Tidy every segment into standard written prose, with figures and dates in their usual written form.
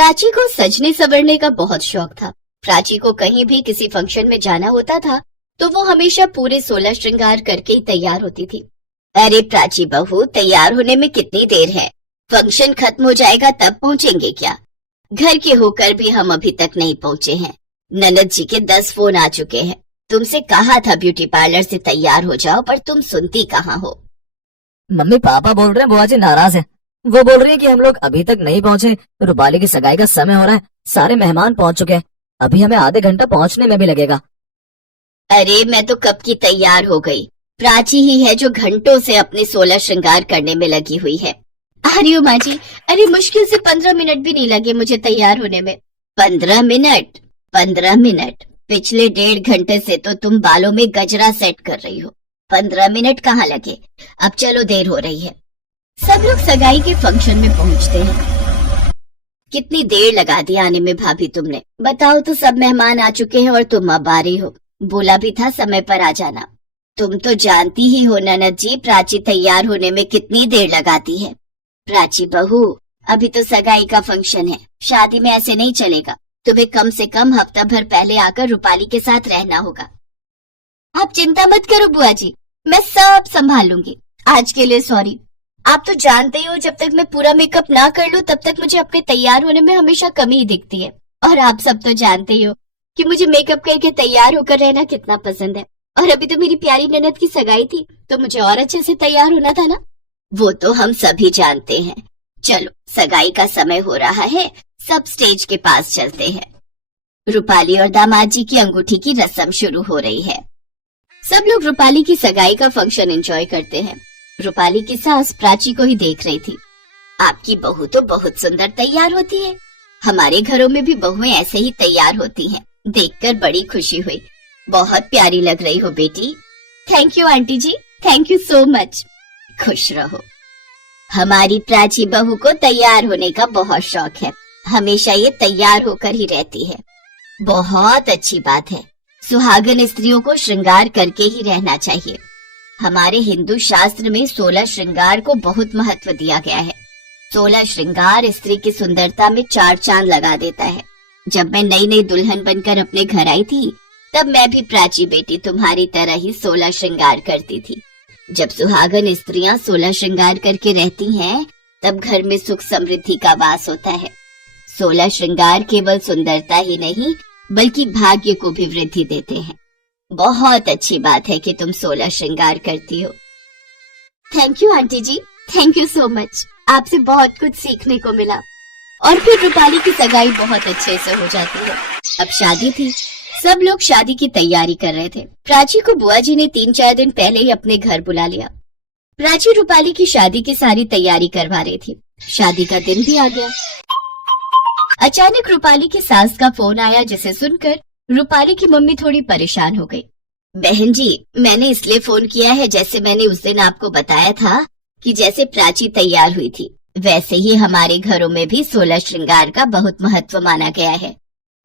प्राची को सजने संवरने का बहुत शौक था। प्राची को कहीं भी किसी फंक्शन में जाना होता था तो वो हमेशा पूरे 16 श्रृंगार करके ही तैयार होती थी। अरे प्राची बहू, तैयार होने में कितनी देर है? फंक्शन खत्म हो जाएगा तब पहुंचेंगे क्या? घर के होकर भी हम अभी तक नहीं पहुंचे हैं। ननद जी के 10 फोन आ चुके हैं। तुमसे कहा था ब्यूटी पार्लर से तैयार हो जाओ, पर तुम सुनती कहाँ हो। मम्मी पापा बोल रहे हैं बुआ जी नाराज है। वो बोल रही है कि हम लोग अभी तक नहीं पहुंचे। रूपाली की सगाई का समय हो रहा है, सारे मेहमान पहुंच चुके हैं, अभी हमें आधे घंटा पहुंचने में भी लगेगा। अरे मैं तो कब की तैयार हो गई। प्राची ही है जो घंटों से अपने 16 श्रृंगार करने में लगी हुई है। अरे माँ जी, अरे मुश्किल से 15 मिनट भी नहीं लगे मुझे तैयार होने में। 15 मिनट? 15 मिनट? पिछले 1.5 घंटे से तो तुम बालों में गजरा सेट कर रही हो। 15 मिनट कहाँ लगे? अब चलो, देर हो रही है। सब लोग सगाई के फंक्शन में पहुंचते हैं। कितनी देर लगा दी आने में भाभी तुमने? बताओ तो, सब मेहमान आ चुके हैं और तुम अब आ रही हो। बोला भी था समय पर आ जाना। तुम तो जानती ही हो ननद जी, प्राची तैयार होने में कितनी देर लगाती है। प्राची बहू, अभी तो सगाई का फंक्शन है, शादी में ऐसे नहीं चलेगा। तुम्हें कम से कम हफ्ता भर पहले आकर रूपाली के साथ रहना होगा। आप चिंता मत करो बुआ जी, मैं सब संभाल लूंगी। आज के लिए सॉरी। आप तो जानते ही हो, जब तक मैं पूरा मेकअप ना कर लूं तब तक मुझे अपने तैयार होने में हमेशा कमी ही दिखती है। और आप सब तो जानते ही हो कि मुझे मेकअप करके तैयार होकर रहना कितना पसंद है। और अभी तो मेरी प्यारी ननद की सगाई थी तो मुझे और अच्छे से तैयार होना था ना। वो तो हम सभी जानते हैं। चलो, सगाई का समय हो रहा है, सब स्टेज के पास चलते हैं। रूपाली और दामाद जी की अंगूठी की रस्म शुरू हो रही है। सब लोग रूपाली की सगाई का फंक्शन एंजॉय करते हैं। रूपाली की सास प्राची को ही देख रही थी। आपकी बहू तो बहुत सुंदर तैयार होती है। हमारे घरों में भी बहुएं ऐसे ही तैयार होती हैं। देखकर बड़ी खुशी हुई। बहुत प्यारी लग रही हो बेटी। थैंक यू आंटी जी, थैंक यू सो मच। खुश रहो। हमारी प्राची बहू को तैयार होने का बहुत शौक है। हमेशा ये तैयार होकर ही रहती है। बहुत अच्छी बात है। सुहागन स्त्रियों को श्रृंगार करके ही रहना चाहिए। हमारे हिंदू शास्त्र में 16 श्रृंगार को बहुत महत्व दिया गया है। 16 श्रृंगार स्त्री की सुंदरता में 4 चांद लगा देता है। जब मैं नई नई दुल्हन बनकर अपने घर आई थी तब मैं भी प्राची बेटी तुम्हारी तरह ही 16 श्रृंगार करती थी। जब सुहागन स्त्रियां 16 श्रृंगार करके रहती हैं तब घर में सुख समृद्धि का वास होता है। 16 श्रृंगार केवल सुंदरता ही नहीं बल्कि भाग्य को भी वृद्धि देते हैं। बहुत अच्छी बात है कि तुम 16 श्रृंगार करती हो। थैंक यू आंटी जी, थैंक यू सो मच। आपसे बहुत कुछ सीखने को मिला। और फिर रूपाली की सगाई बहुत अच्छे से हो जाती है। अब शादी थी, सब लोग शादी की तैयारी कर रहे थे। प्राची को बुआ जी ने 3-4 दिन पहले ही अपने घर बुला लिया। प्राची रूपाली की शादी की सारी तैयारी करवा रही थी। शादी का दिन भी आ गया। अचानक रूपाली की सास का फोन आया, जिसे सुनकर रूपाली की मम्मी थोड़ी परेशान हो गई। बहन जी, मैंने इसलिए फोन किया है, जैसे मैंने उस दिन आपको बताया था कि जैसे प्राची तैयार हुई थी वैसे ही हमारे घरों में भी 16 श्रृंगार का बहुत महत्व माना गया है।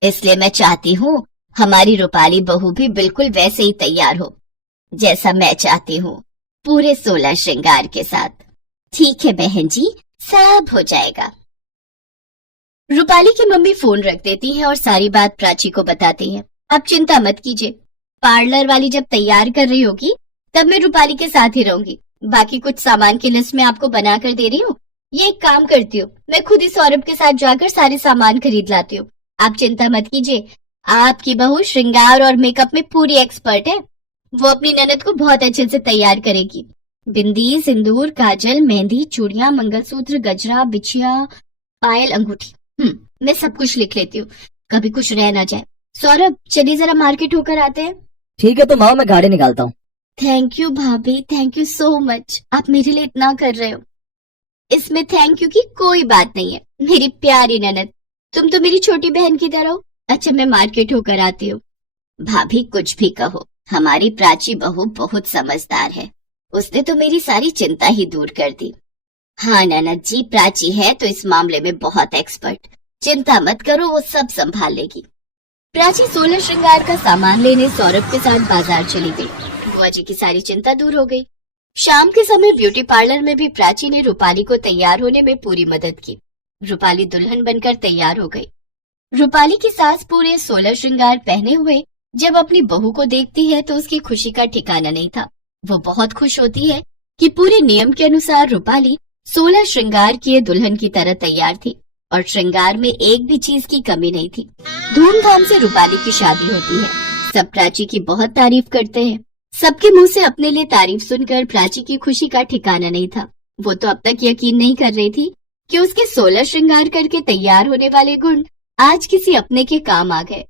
इसलिए मैं चाहती हूँ हमारी रूपाली बहू भी बिल्कुल वैसे ही तैयार हो जैसा मैं चाहती हूँ, पूरे 16 श्रृंगार के साथ। ठीक है बहन जी, सब हो जाएगा। रूपाली की मम्मी फोन रख देती है और सारी बात प्राची को बताती है। आप चिंता मत कीजिए, पार्लर वाली जब तैयार कर रही होगी तब मैं रूपाली के साथ ही रहूंगी। बाकी कुछ सामान की लिस्ट मैं आपको बना कर दे रही हूँ। ये एक काम करती हूँ, मैं खुद ही सौरभ के साथ जाकर सारे सामान खरीद लाती हूँ। आप चिंता मत कीजिए, आपकी बहू श्रृंगार और मेकअप में पूरी एक्सपर्ट है। वो अपनी ननद को बहुत अच्छे से तैयार करेगी। बिंदी, सिंदूर, काजल, मेहंदी, चूड़ियां, मंगलसूत्र, गजरा, बिछिया, पायल, अंगूठी। मैं सब कुछ लिख लेती हूँ, कभी कुछ रह ना जाए। सौरभ, चलिए जरा मार्केट होकर आते हैं। ठीक है, तो माँ मैं गाड़ी निकालता हूँ। थैंक यू भाभी, थैंक यू सो मच। आप मेरे लिए इतना कर रहे हो। इसमें थैंक यू की कोई बात नहीं है मेरी प्यारी ननद, तुम तो मेरी छोटी बहन की तरह हो। अच्छा, मैं मार्केट होकर आती हूँ। भाभी कुछ भी कहो, हमारी प्राची बहू बहुत समझदार है। उसने तो मेरी सारी चिंता ही दूर कर दी। हाँ ननद जी, प्राची है तो इस मामले में बहुत एक्सपर्ट। चिंता मत करो, वो सब संभाल लेगी। प्राची 16 श्रृंगार का सामान लेने सौरभ के साथ बाजार चली गई। बुआ जी की सारी चिंता दूर हो गई। शाम के समय ब्यूटी पार्लर में भी प्राची ने रूपाली को तैयार होने में पूरी मदद की। रूपाली दुल्हन बनकर तैयार हो गई। रूपाली की सास पूरे 16 श्रृंगार पहने हुए जब अपनी बहू को देखती है तो उसकी खुशी का ठिकाना नहीं था। वो बहुत खुश होती है कि पूरे नियम के अनुसार रूपाली 16 श्रृंगार किए दुल्हन की तरह तैयार थी और श्रृंगार में एक भी चीज की कमी नहीं थी। धूमधाम से रूपाली की शादी होती है। सब प्राची की बहुत तारीफ करते हैं। सबके मुंह से अपने लिए तारीफ सुनकर प्राची की खुशी का ठिकाना नहीं था। वो तो अब तक यकीन नहीं कर रही थी कि उसके 16 श्रृंगार करके तैयार होने वाले गुण आज किसी अपने के काम आ गए।